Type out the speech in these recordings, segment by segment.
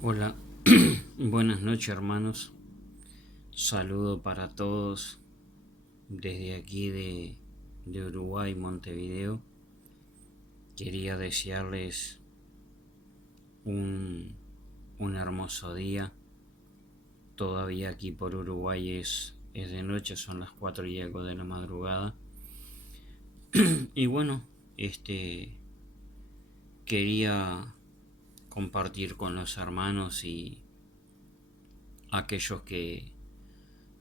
Hola, buenas noches hermanos, saludo para todos desde aquí de Uruguay, Montevideo. Quería desearles un, un hermoso día. Todavía aquí por Uruguay es de noche, son las 4 y algo de la madrugada. Y bueno, este quería compartir con los hermanos y aquellos que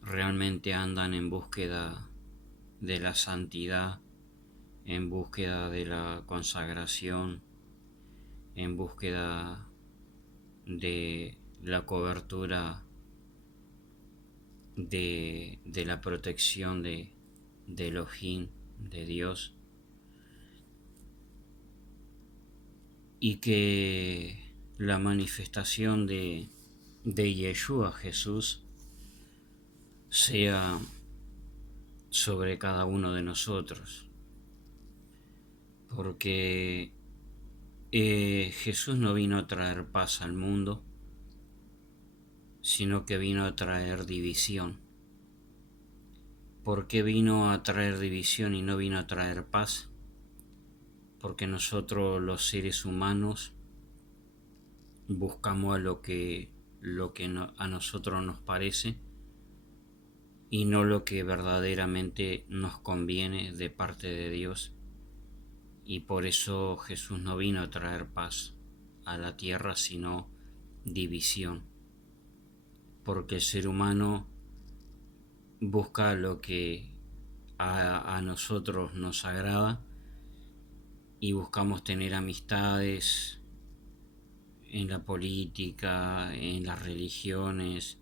realmente andan en búsqueda de la santidad, en búsqueda de la consagración, en búsqueda de la cobertura de la protección de Elohim, de Dios, y que la manifestación de Yeshua Jesús sea sobre cada uno de nosotros, porque Jesús no vino a traer paz al mundo, sino que vino a traer división. ¿Por qué vino a traer división y no vino a traer paz? Porque nosotros los seres humanos buscamos lo que a nosotros nos parece y no lo que verdaderamente nos conviene de parte de Dios. Y por eso Jesús no vino a traer paz a la tierra, sino división. Porque el ser humano busca lo que a nosotros nos agrada y buscamos tener amistades en la política, en las religiones,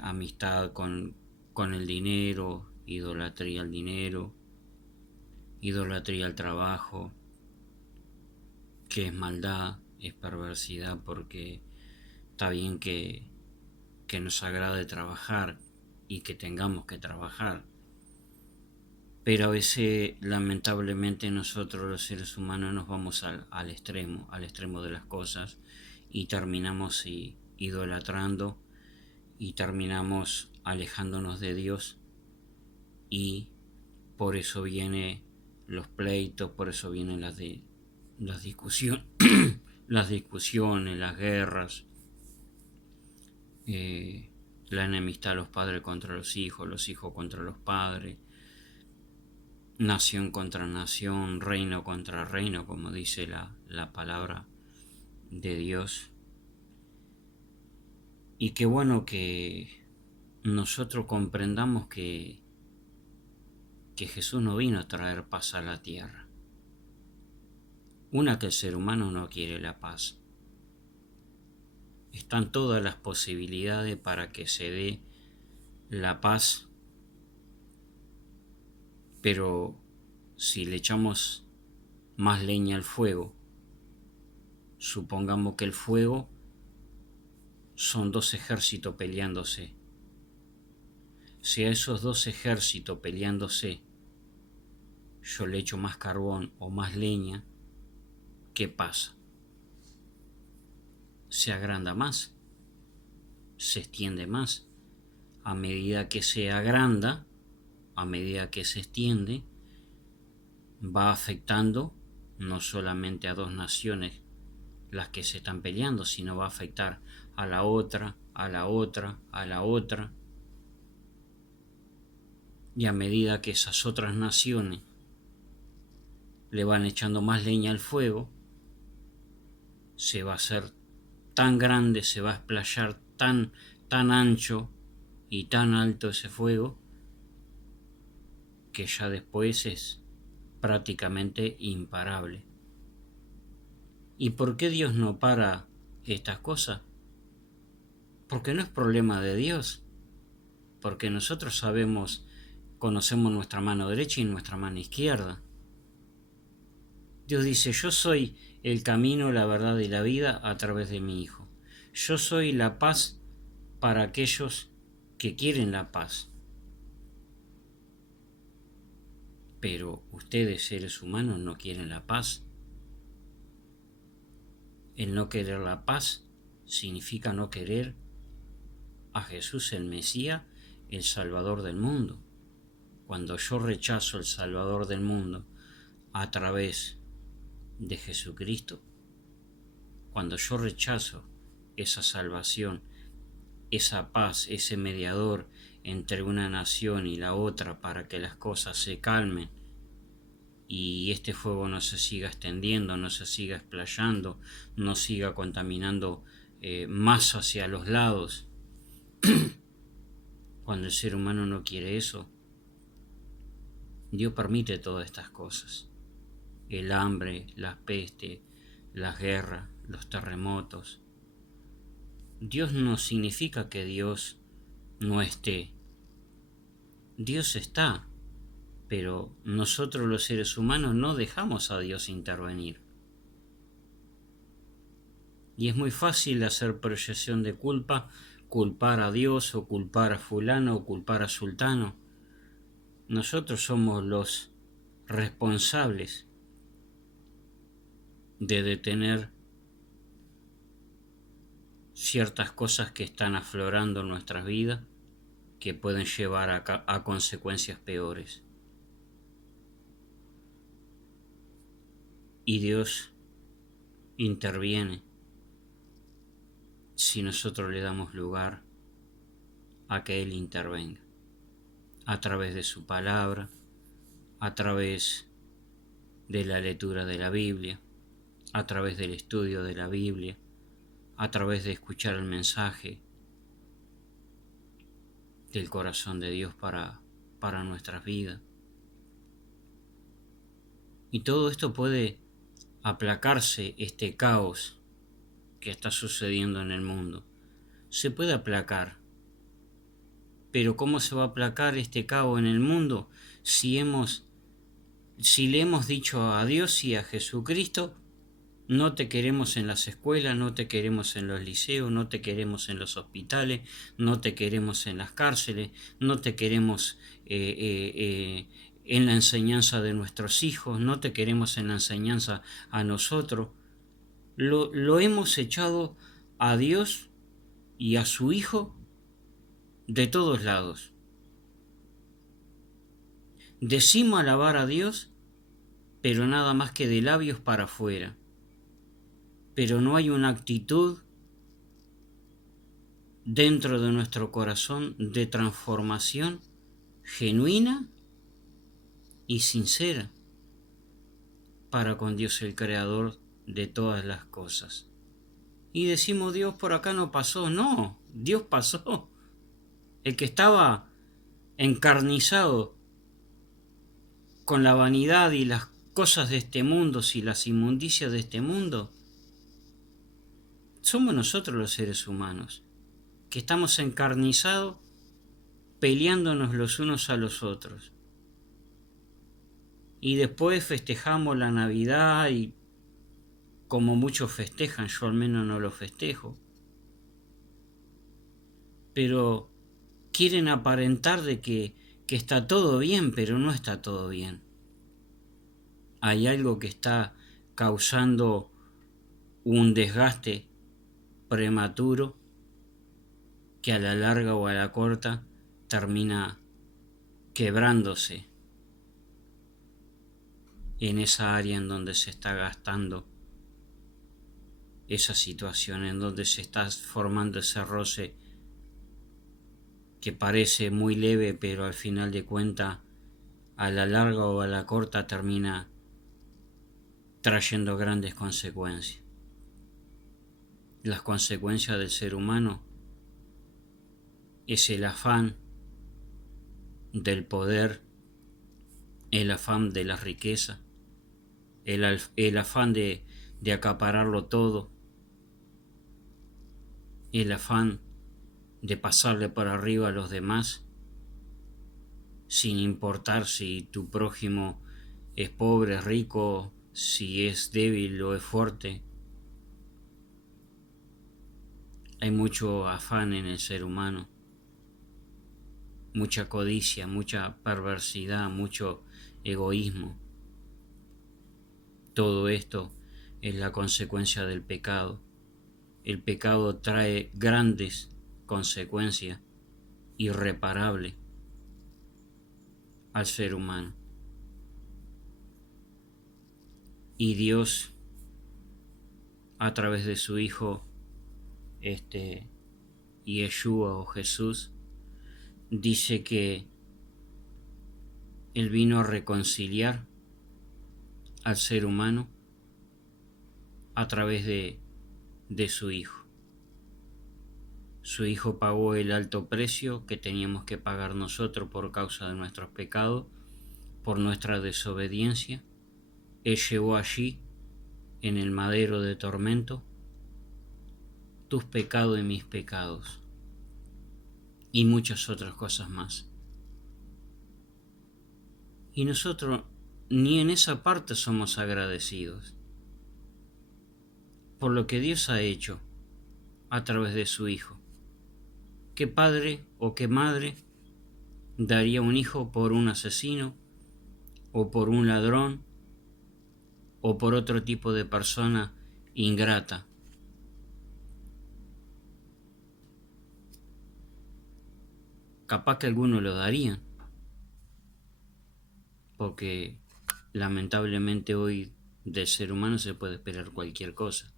amistad con el dinero, idolatría al dinero, idolatría al trabajo, que es maldad, es perversidad, porque está bien que nos agrade trabajar y que tengamos que trabajar, pero a veces lamentablemente nosotros los seres humanos nos vamos al extremo de las cosas y terminamos idolatrando y terminamos alejándonos de Dios, y por eso vienen los pleitos, por eso vienen las discusiones, las discusiones, las guerras, eh, la enemistad de los padres contra los hijos contra los padres, nación contra nación, reino contra reino, como dice la palabra de Dios. Y qué bueno que nosotros comprendamos que Jesús no vino a traer paz a la tierra. Una, que el ser humano no quiere la paz. Están todas las posibilidades para que se dé la paz, pero si le echamos más leña al fuego, supongamos que el fuego son dos ejércitos peleándose. Si a esos dos ejércitos peleándose yo le echo más carbón o más leña, ¿qué pasa? Se agranda más, se extiende más. A medida que se agranda, a medida que se extiende, va afectando no solamente a dos naciones las que se están peleando, sino va a afectar a la otra, a la otra, a la otra. Y a medida que esas otras naciones le van echando más leña al fuego, se va a hacer tan grande, se va a explayar tan ancho y tan alto ese fuego, que ya después es prácticamente imparable. ¿Y por qué Dios no para estas cosas? Porque no es problema de Dios, porque nosotros conocemos nuestra mano derecha y nuestra mano izquierda. Dios dice: yo soy el camino, la verdad y la vida a través de mi Hijo. Yo soy la paz para aquellos que quieren la paz. Pero ustedes, seres humanos, no quieren la paz. El no querer la paz significa no querer a Jesús el Mesías, el Salvador del mundo. Cuando yo rechazo el Salvador del mundo a través de Jesucristo, cuando yo rechazo esa salvación, esa paz, ese mediador entre una nación y la otra para que las cosas se calmen y este fuego no se siga extendiendo, no se siga explayando, no siga contaminando más hacia los lados. Cuando el ser humano no quiere eso, Dios permite todas estas cosas. El hambre, las pestes, las guerras, los terremotos. Dios no significa que Dios no esté. Dios está, pero nosotros los seres humanos no dejamos a Dios intervenir. Y es muy fácil hacer proyección de culpa, culpar a Dios o culpar a fulano o culpar a sultano. Nosotros somos los responsables de detener ciertas cosas que están aflorando en nuestras vidas que pueden llevar a consecuencias peores. Y Dios interviene si nosotros le damos lugar a que Él intervenga, a través de su palabra, a través de la lectura de la Biblia, a través del estudio de la Biblia, a través de escuchar el mensaje del corazón de Dios para nuestras vidas. Y todo esto puede aplacarse, este caos que está sucediendo en el mundo. Se puede aplacar. Pero ¿cómo se va a aplacar este caos en el mundo si le hemos dicho a Dios y a Jesucristo: no te queremos en las escuelas, no te queremos en los liceos, no te queremos en los hospitales, no te queremos en las cárceles, no te queremos en la enseñanza de nuestros hijos, no te queremos en la enseñanza a nosotros? Lo hemos echado a Dios y a su Hijo de todos lados. Decimos alabar a Dios, pero nada más que de labios para afuera. Pero no hay una actitud dentro de nuestro corazón de transformación genuina y sincera para con Dios, el Creador de todas las cosas. Y decimos: Dios por acá no pasó. No, Dios pasó. El que estaba encarnizado con la vanidad y las cosas de este mundo y las inmundicias de este mundo, somos nosotros los seres humanos, que estamos encarnizados peleándonos los unos a los otros. Y después festejamos la Navidad y como muchos festejan, yo al menos no lo festejo. Pero quieren aparentar de que está todo bien, pero no está todo bien. Hay algo que está causando un desgaste prematuro que a la larga o a la corta termina quebrándose en esa área en donde se está gastando esa situación, en donde se está formando ese roce que parece muy leve, pero al final de cuentas, a la larga o a la corta, termina trayendo grandes consecuencias. Las consecuencias del ser humano es el afán del poder, el afán de la riqueza, el afán de acapararlo todo, el afán de pasarle por arriba a los demás, sin importar si tu prójimo es pobre, rico, si es débil o es fuerte. Hay mucho afán en el ser humano, mucha codicia, mucha perversidad, mucho egoísmo. Todo esto es la consecuencia del pecado, el pecado trae grandes consecuencias irreparables al ser humano. Y Dios, a través de su Hijo, Yeshua o Jesús, dice que Él vino a reconciliar al ser humano a través de su Hijo. Su Hijo pagó el alto precio que teníamos que pagar nosotros por causa de nuestros pecados, por nuestra desobediencia. Él llevó allí, en el madero de tormento, tus pecados y mis pecados, y muchas otras cosas más. Y nosotros ni en esa parte somos agradecidos por lo que Dios ha hecho a través de su Hijo. ¿Qué padre o qué madre daría un hijo por un asesino, o por un ladrón, o por otro tipo de persona ingrata? Capaz que algunos lo darían, porque lamentablemente hoy del ser humano se puede esperar cualquier cosa.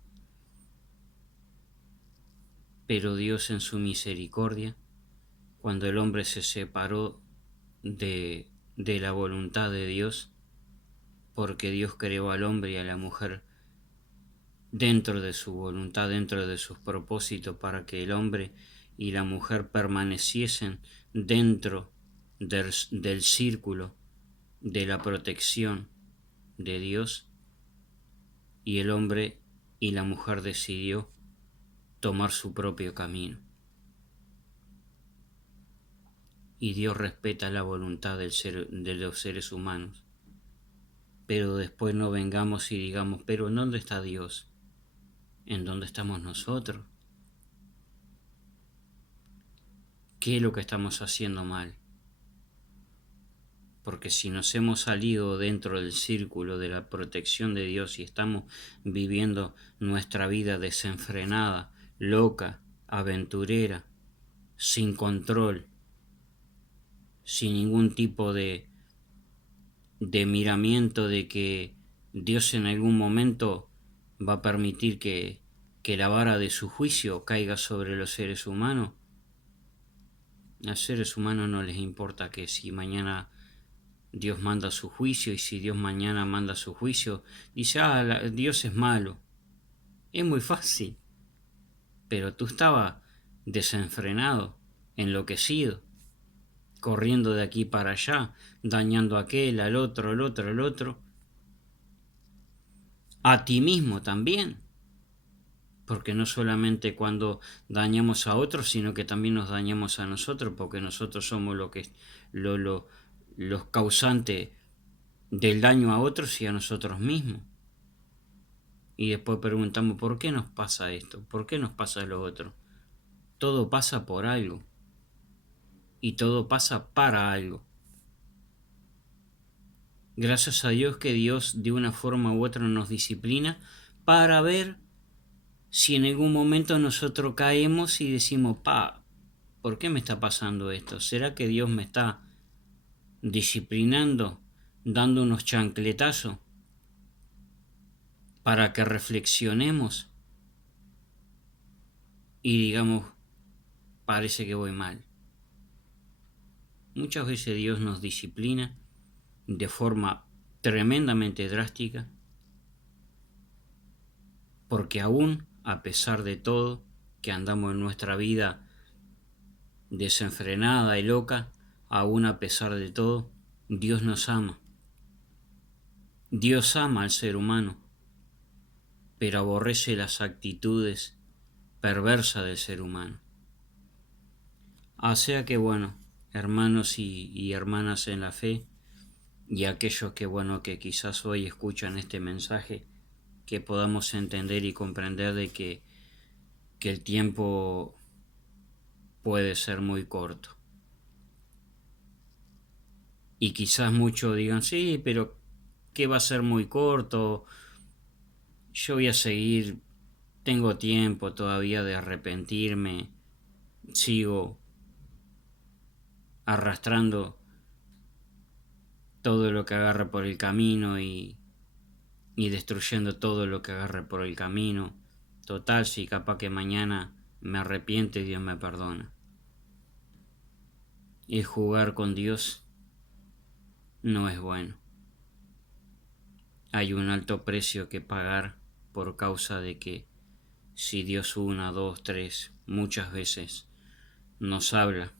Pero Dios, en su misericordia, cuando el hombre se separó de la voluntad de Dios, porque Dios creó al hombre y a la mujer dentro de su voluntad, dentro de sus propósitos, para que el hombre y la mujer permaneciesen dentro del círculo de la protección de Dios, y el hombre y la mujer decidió tomar su propio camino. Y Dios respeta la voluntad de los seres humanos. Pero después no vengamos y digamos, pero ¿en dónde está Dios? ¿En dónde estamos nosotros? ¿Qué es lo que estamos haciendo mal? Porque si nos hemos salido dentro del círculo de la protección de Dios y estamos viviendo nuestra vida desenfrenada, loca, aventurera, sin control, sin ningún tipo de miramiento de que Dios en algún momento va a permitir que la vara de su juicio caiga sobre los seres humanos. A los seres humanos no les importa que si mañana Dios manda su juicio, y si Dios mañana manda su juicio, dice, Dios es malo. Es muy fácil. Pero tú estabas desenfrenado, enloquecido, corriendo de aquí para allá, dañando a aquel, al otro, al otro, al otro. A ti mismo también. Porque no solamente cuando dañamos a otros, sino que también nos dañamos a nosotros, porque nosotros somos los causantes del daño a otros y a nosotros mismos. Y después preguntamos, ¿por qué nos pasa esto? ¿Por qué nos pasa lo otro? Todo pasa por algo. Y todo pasa para algo. Gracias a Dios que Dios de una forma u otra nos disciplina para ver si en algún momento nosotros caemos y decimos, ¿por qué me está pasando esto? ¿Será que Dios me está disciplinando, dando unos chancletazos para que reflexionemos y digamos, parece que voy mal? Muchas veces Dios nos disciplina de forma tremendamente drástica, porque aún a pesar de todo, que andamos en nuestra vida desenfrenada y loca, aún a pesar de todo, Dios nos ama. Dios ama al ser humano, pero aborrece las actitudes perversas del ser humano. O sea que bueno, hermanos y hermanas en la fe, y aquellos que quizás hoy escuchan este mensaje, que podamos entender y comprender de que el tiempo puede ser muy corto. Y quizás muchos digan, sí, pero ¿qué va a ser muy corto? Yo voy a seguir tengo tiempo todavía de arrepentirme, sigo arrastrando todo lo que agarre por el camino y destruyendo todo lo que agarre por el camino. Total, si capaz que mañana me arrepiente, Dios me perdona. Y jugar con Dios no es bueno. Hay un alto precio que pagar por causa de que si Dios una, dos, tres, muchas veces nos habla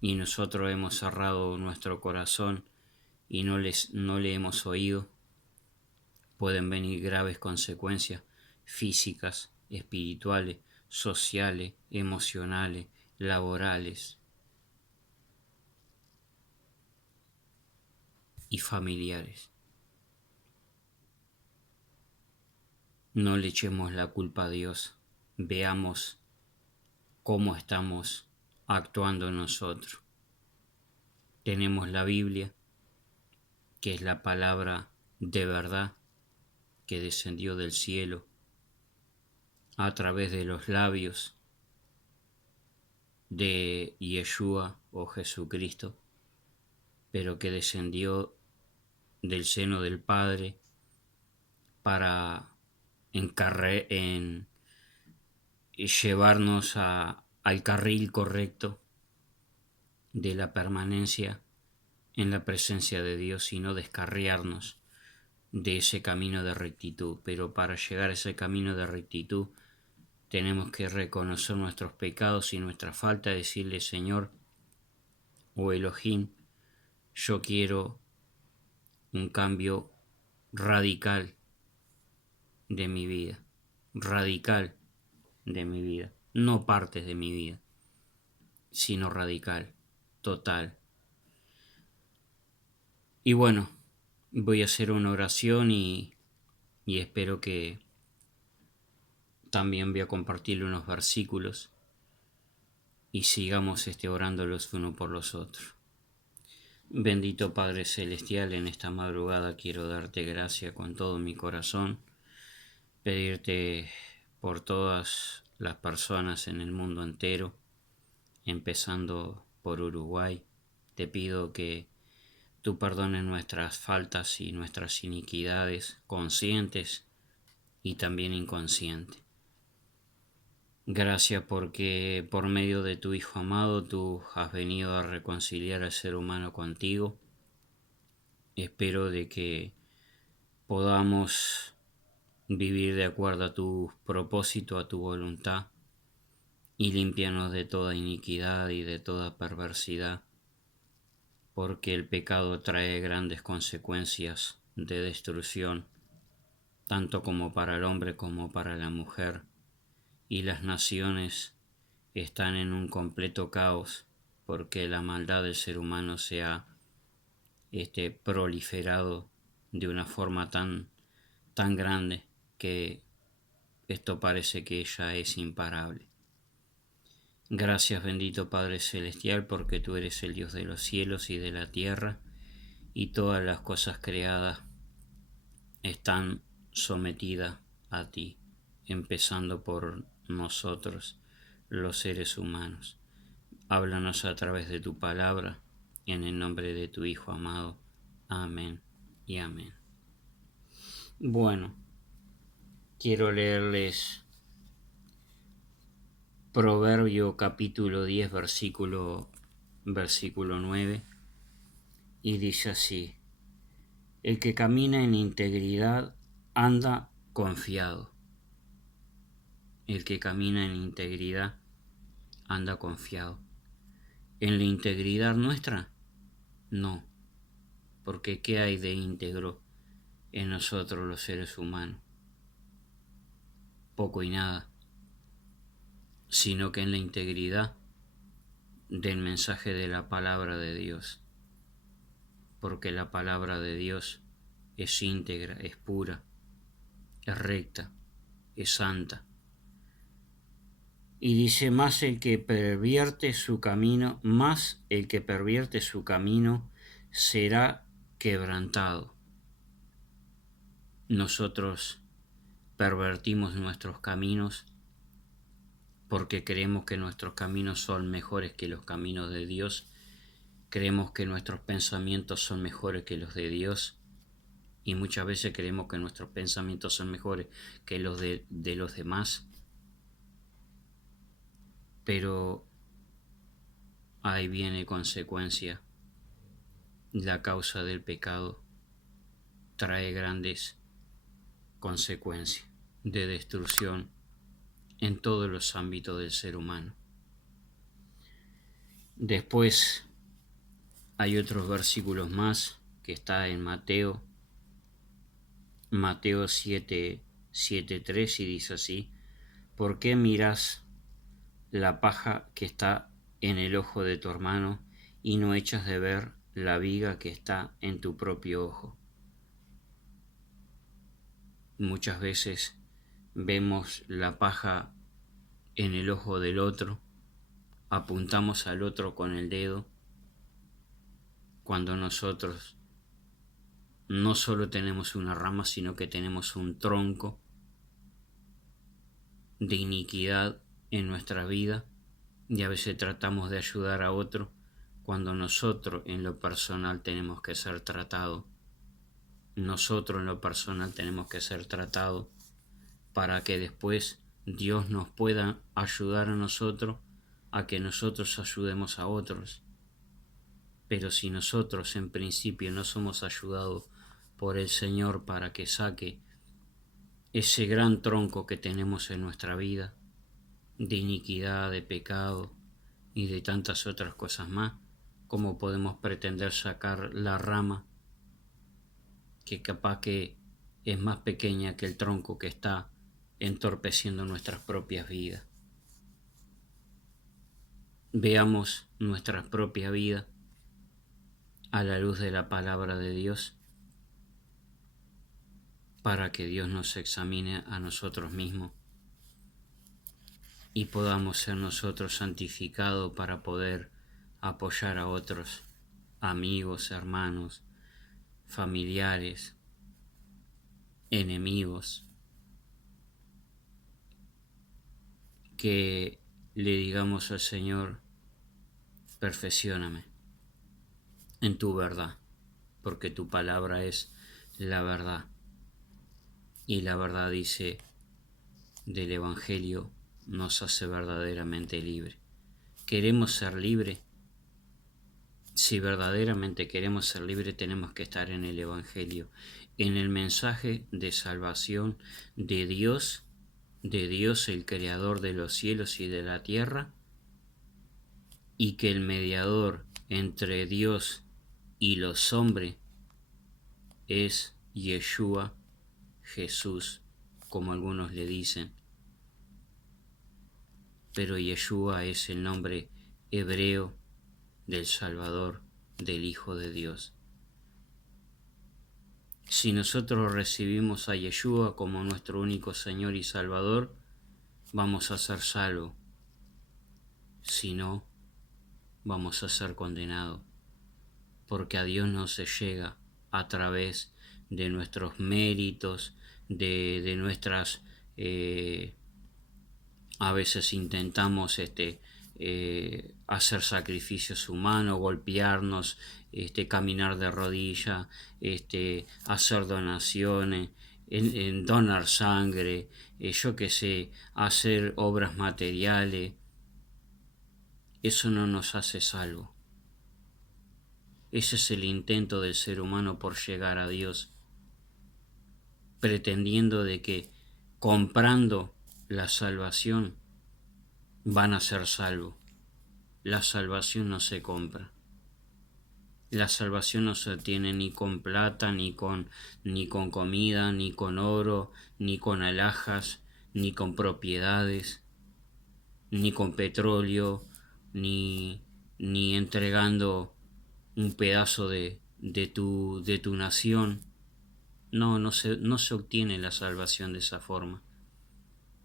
y nosotros hemos cerrado nuestro corazón y no le hemos oído, pueden venir graves consecuencias físicas, espirituales, sociales, emocionales, laborales y familiares. No le echemos la culpa a Dios. Veamos cómo estamos actuando nosotros. Tenemos la Biblia, que es la palabra de verdad que descendió del cielo a través de los labios de Yeshua o Jesucristo, pero que descendió del seno del Padre para llevarnos al carril correcto de la permanencia en la presencia de Dios y no descarriarnos de ese camino de rectitud. Pero para llegar a ese camino de rectitud tenemos que reconocer nuestros pecados y nuestra falta, decirle: Señor o Elohim, yo quiero un cambio radical de mi vida, radical de mi vida, no partes de mi vida, sino radical, total. Y bueno, voy a hacer una oración y espero que también voy a compartirle unos versículos y sigamos orando los unos por los otros. Bendito Padre Celestial, en esta madrugada quiero darte gracias con todo mi corazón, pedirte por todas las personas en el mundo entero, empezando por Uruguay. Te pido que tú perdones nuestras faltas y nuestras iniquidades, conscientes y también inconscientes. Gracias porque por medio de tu Hijo amado tú has venido a reconciliar al ser humano contigo. Espero de que podamos vivir de acuerdo a tu propósito, a tu voluntad, y límpianos de toda iniquidad y de toda perversidad, porque el pecado trae grandes consecuencias de destrucción, tanto como para el hombre como para la mujer, y las naciones están en un completo caos porque la maldad del ser humano se ha proliferado de una forma tan grande que esto parece que ya es imparable. Gracias, bendito Padre Celestial, porque tú eres el Dios de los cielos y de la tierra, y todas las cosas creadas están sometidas a ti, empezando por nosotros, los seres humanos. Háblanos a través de tu palabra, en el nombre de tu Hijo amado. Amén y amén. Bueno, quiero leerles Proverbio capítulo 10, versículo 9, y dice así: el que camina en integridad anda confiado. El que camina en integridad anda confiado. ¿En la integridad nuestra? No, porque ¿qué hay de íntegro en nosotros los seres humanos? Poco y nada, sino que en la integridad del mensaje de la palabra de Dios, porque la palabra de Dios es íntegra, es pura, es recta, es santa. Y dice: más el que pervierte su camino será quebrantado. Nosotros pervertimos nuestros caminos porque creemos que nuestros caminos son mejores que los caminos de Dios, creemos que nuestros pensamientos son mejores que los de Dios, y muchas veces creemos que nuestros pensamientos son mejores que los de los demás, pero ahí viene consecuencia. La causa del pecado trae grandes consecuencias de destrucción en todos los ámbitos del ser humano. Después hay otros versículos más que está en Mateo 7:3, y dice así: ¿por qué miras la paja que está en el ojo de tu hermano y no echas de ver la viga que está en tu propio ojo? Muchas veces vemos la paja en el ojo del otro, apuntamos al otro con el dedo, cuando nosotros no solo tenemos una rama, sino que tenemos un tronco de iniquidad en nuestra vida, y a veces tratamos de ayudar a otro cuando nosotros en lo personal tenemos que ser tratados. Nosotros en lo personal tenemos que ser tratados para que después Dios nos pueda ayudar a nosotros a que nosotros ayudemos a otros. Pero si nosotros en principio no somos ayudados por el Señor para que saque ese gran tronco que tenemos en nuestra vida, de iniquidad, de pecado y de tantas otras cosas más, ¿cómo podemos pretender sacar la rama que capaz que es más pequeña que el tronco que está entorpeciendo nuestras propias vidas? Veamos nuestra propia vida a la luz de la palabra de Dios, para que Dios nos examine a nosotros mismos y podamos ser nosotros santificados para poder apoyar a otros amigos, hermanos, familiares, enemigos, que le digamos al Señor: perfeccióname en tu verdad, porque tu palabra es la verdad, y la verdad, dice, del Evangelio nos hace verdaderamente libres. ¿Queremos ser libres? Si verdaderamente queremos ser libres, tenemos que estar en el Evangelio, en el mensaje de salvación de Dios el Creador de los cielos y de la tierra, y que el mediador entre Dios y los hombres es Yeshua, Jesús, como algunos le dicen. Pero Yeshua es el nombre hebreo del Salvador, del Hijo de Dios. Si nosotros recibimos a Yeshua como nuestro único Señor y Salvador, vamos a ser salvos. Si no, vamos a ser condenados, porque a Dios no se llega a través de nuestros méritos, de nuestras... a veces intentamos hacer sacrificios humanos, golpearnos, caminar de rodillas, hacer donaciones, en donar sangre, yo qué sé, hacer obras materiales. Eso no nos hace salvos. Ese es el intento del ser humano por llegar a Dios, pretendiendo de que comprando la salvación van a ser salvos. La salvación no se compra. La salvación no se obtiene ni con plata, ni con comida, ni con oro, ni con alhajas, ni con propiedades, ni con petróleo, ni entregando un pedazo de tu nación. No se obtiene la salvación de esa forma.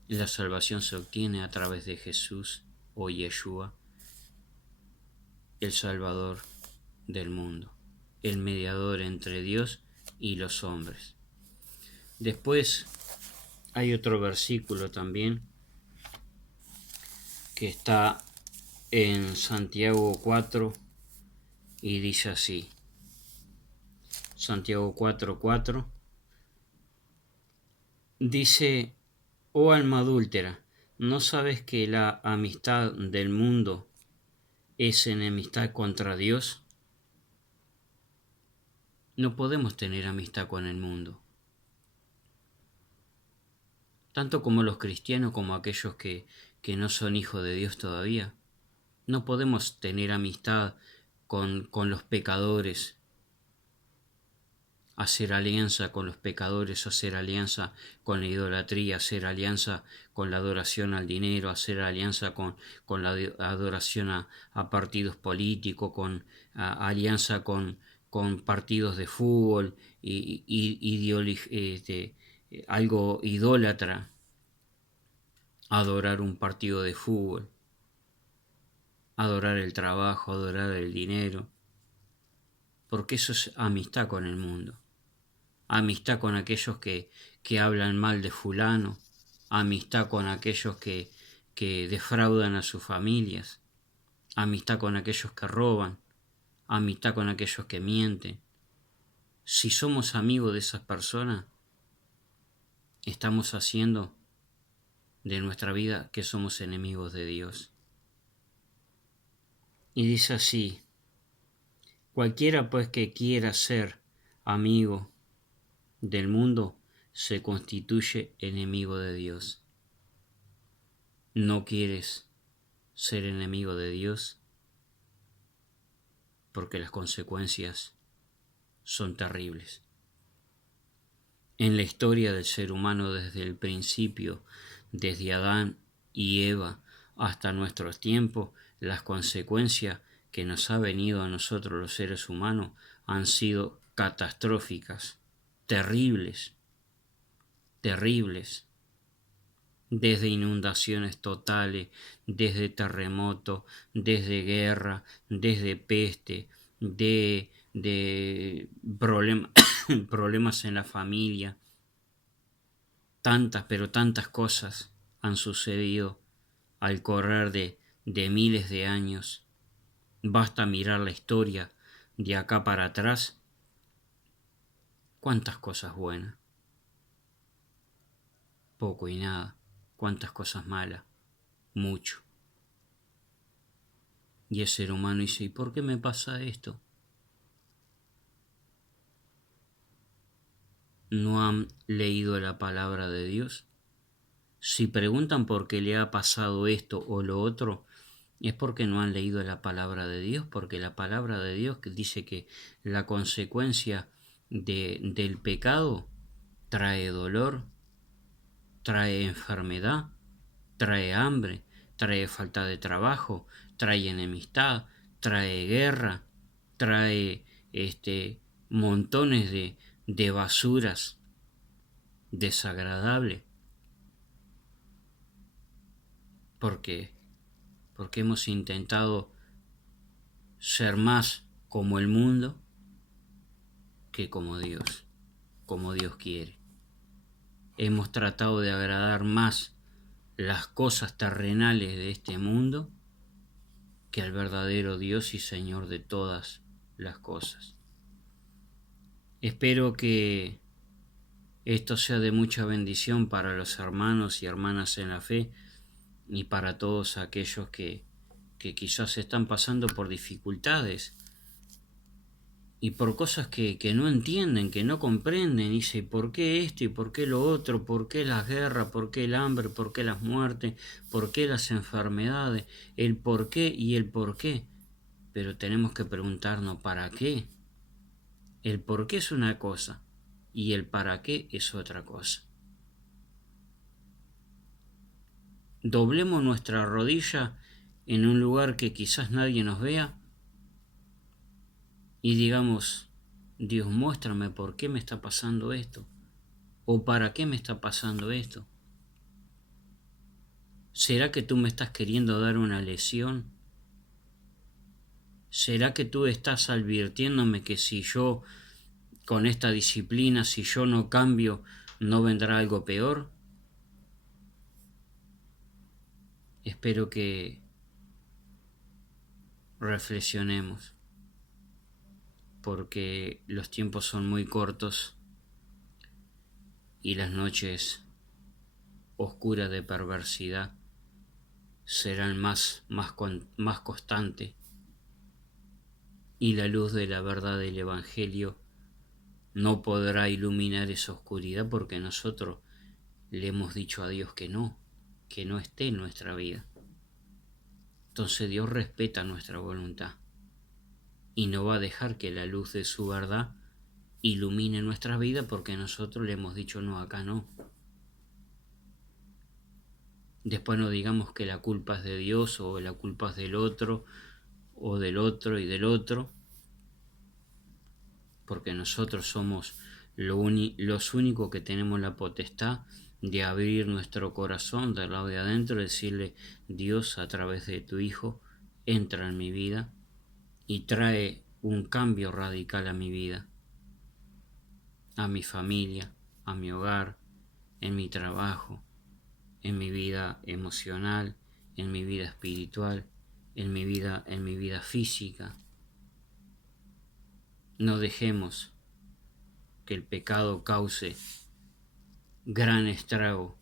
La salvación se obtiene a través de Jesús o Yeshua, el Salvador del mundo, el mediador entre Dios y los hombres. Después hay otro versículo también que está en Santiago 4 y dice así. Santiago 4:4 dice: oh alma adúltera, ¿no sabes que la amistad del mundo es enemistad contra Dios? No podemos tener amistad con el mundo, tanto como los cristianos como aquellos que no son hijos de Dios todavía. No podemos tener amistad con los pecadores, hacer alianza con los pecadores, hacer alianza con la idolatría, hacer alianza con la adoración al dinero, hacer alianza con la adoración a partidos políticos, alianza con partidos de fútbol, algo idólatra, adorar un partido de fútbol, adorar el trabajo, adorar el dinero, porque eso es amistad con el mundo. Amistad con aquellos que hablan mal de fulano, amistad con aquellos que defraudan a sus familias, amistad con aquellos que roban, amistad con aquellos que mienten. Si somos amigos de esas personas, estamos haciendo de nuestra vida que somos enemigos de Dios. Y dice así: cualquiera pues que quiera ser amigo del mundo se constituye enemigo de Dios. ¿No quieres ser enemigo de Dios? Porque las consecuencias son terribles. En la historia del ser humano desde el principio, desde Adán y Eva hasta nuestros tiempos, las consecuencias que nos ha venido a nosotros los seres humanos han sido catastróficas, terribles, terribles. Desde inundaciones totales, desde terremotos, desde guerra, desde peste, de problemas en la familia. Tantas, pero tantas cosas han sucedido al correr de miles de años. Basta mirar la historia de acá para atrás. Cuántas cosas buenas, poco y nada. Cuántas cosas malas, mucho. Y el ser humano dice: ¿y por qué me pasa esto? ¿No han leído la palabra de Dios? Si preguntan por qué le ha pasado esto o lo otro, es porque no han leído la palabra de Dios, porque la palabra de Dios dice que la consecuencia del pecado trae dolor, trae enfermedad, trae hambre, trae falta de trabajo, trae enemistad, trae guerra, trae montones de basuras desagradables. ¿Por qué? Porque hemos intentado ser más como el mundo que como Dios quiere. Hemos tratado de agradar más las cosas terrenales de este mundo que al verdadero Dios y Señor de todas las cosas. Espero que esto sea de mucha bendición para los hermanos y hermanas en la fe y para todos aquellos que quizás están pasando por dificultades y por cosas que no entienden, que no comprenden. Dice: ¿por qué esto y por qué lo otro? ¿Por qué las guerras? ¿Por qué el hambre? ¿Por qué las muertes? ¿Por qué las enfermedades? El por qué y el por qué. Pero tenemos que preguntarnos: ¿para qué? El por qué es una cosa y el para qué es otra cosa. Doblemos nuestra rodilla en un lugar que quizás nadie nos vea y digamos: Dios, muéstrame por qué me está pasando esto, o para qué me está pasando esto. ¿Será que tú me estás queriendo dar una lección? ¿Será que tú estás advirtiéndome que si yo con esta disciplina, si yo no cambio, no vendrá algo peor? espero que reflexionemos, porque los tiempos son muy cortos y las noches oscuras de perversidad serán más constantes, y la luz de la verdad del Evangelio no podrá iluminar esa oscuridad, porque nosotros le hemos dicho a Dios que no esté en nuestra vida. Entonces Dios respeta nuestra voluntad y no va a dejar que la luz de su verdad ilumine nuestra vida, porque nosotros le hemos dicho no, acá no. Después no digamos que la culpa es de Dios, o la culpa es del otro, o del otro y del otro, porque nosotros somos los únicos que tenemos la potestad de abrir nuestro corazón del lado de adentro y decirle: Dios, a través de tu Hijo, entra en mi vida y trae un cambio radical a mi vida, a mi familia, a mi hogar, en mi trabajo, en mi vida emocional, en mi vida espiritual, en mi vida física. No dejemos que el pecado cause gran estrago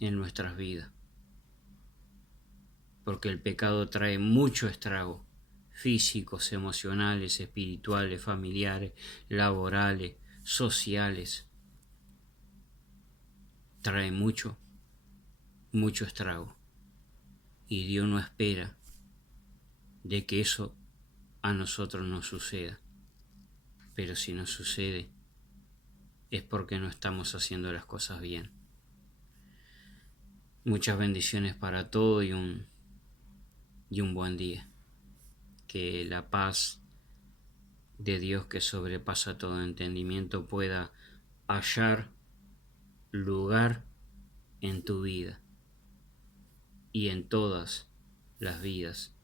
en nuestras vidas, porque el pecado trae mucho estrago: físicos, emocionales, espirituales, familiares, laborales, sociales. Trae mucho estrago, y Dios no espera de que eso a nosotros nos suceda, pero si nos sucede es porque no estamos haciendo las cosas bien. Muchas bendiciones para todos y un buen día. Que la paz de Dios, que sobrepasa todo entendimiento, pueda hallar lugar en tu vida y en todas las vidas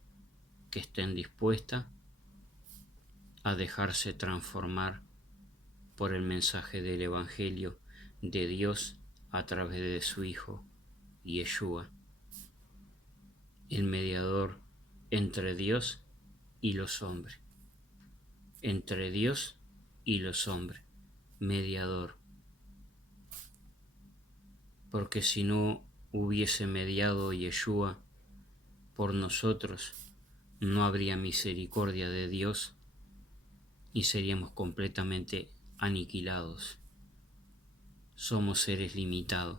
que estén dispuestas a dejarse transformar por el mensaje del Evangelio de Dios a través de su Hijo, Yeshua, el mediador entre Dios y los hombres. Entre Dios y los hombres, mediador. Porque si no hubiese mediado Yeshua por nosotros, no habría misericordia de Dios y seríamos completamente aniquilados. Somos seres limitados.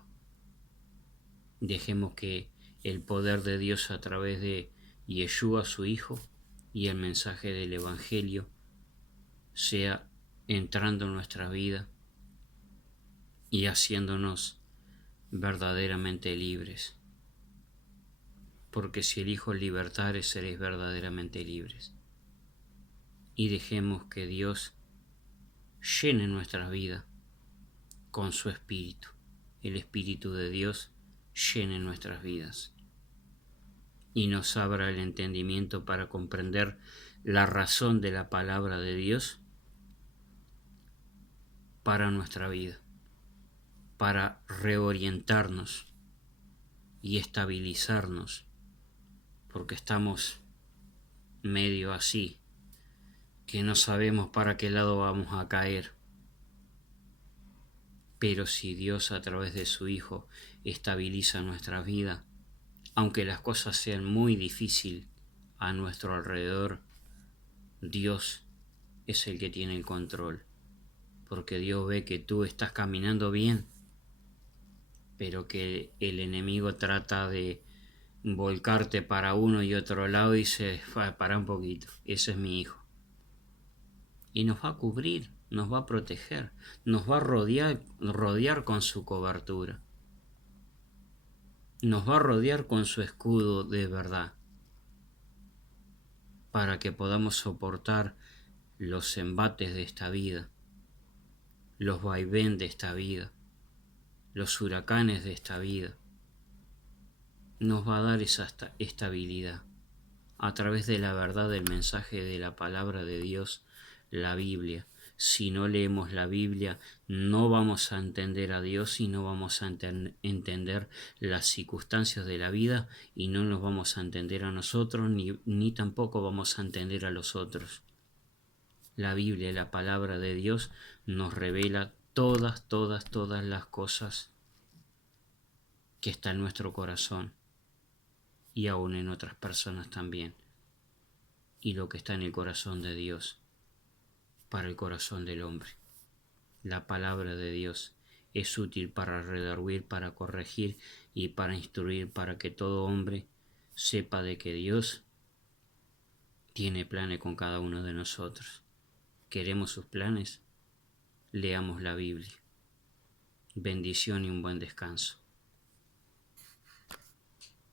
Dejemos que el poder de Dios a través de Yeshua, su Hijo, y el mensaje del Evangelio sea entrando en nuestra vida y haciéndonos verdaderamente libres. Porque si el Hijo libertare, seréis verdaderamente libres. Y dejemos que Dios llene nuestras vidas con su Espíritu. El Espíritu de Dios llene nuestras vidas y nos abra el entendimiento para comprender la razón de la palabra de Dios para nuestra vida, para reorientarnos y estabilizarnos, porque estamos medio así, que no sabemos para qué lado vamos a caer. Pero si Dios, a través de su Hijo, estabiliza nuestra vida, aunque las cosas sean muy difíciles a nuestro alrededor, Dios es el que tiene el control, porque Dios ve que tú estás caminando bien, pero que el enemigo trata de volcarte para uno y otro lado, y se para un poquito, ese es mi hijo. Y nos va a cubrir, nos va a proteger, nos va a rodear con su cobertura, nos va a rodear con su escudo de verdad, para que podamos soportar los embates de esta vida, los vaivén de esta vida, los huracanes de esta vida. Nos va a dar esa estabilidad a través de la verdad del mensaje de la palabra de Dios, la Biblia, Si no leemos la Biblia, no vamos a entender a Dios y no vamos a entender las circunstancias de la vida y no nos vamos a entender a nosotros ni tampoco vamos a entender a los otros. La Biblia, la palabra de Dios, nos revela todas las cosas que están en nuestro corazón y aún en otras personas también. Y lo que está en el corazón de Dios para el corazón del hombre. La palabra de Dios es útil para redarguir, para corregir y para instruir, para que todo hombre sepa de que Dios tiene planes con cada uno de nosotros. ¿Queremos sus planes? Leamos la Biblia. Bendición y un buen descanso.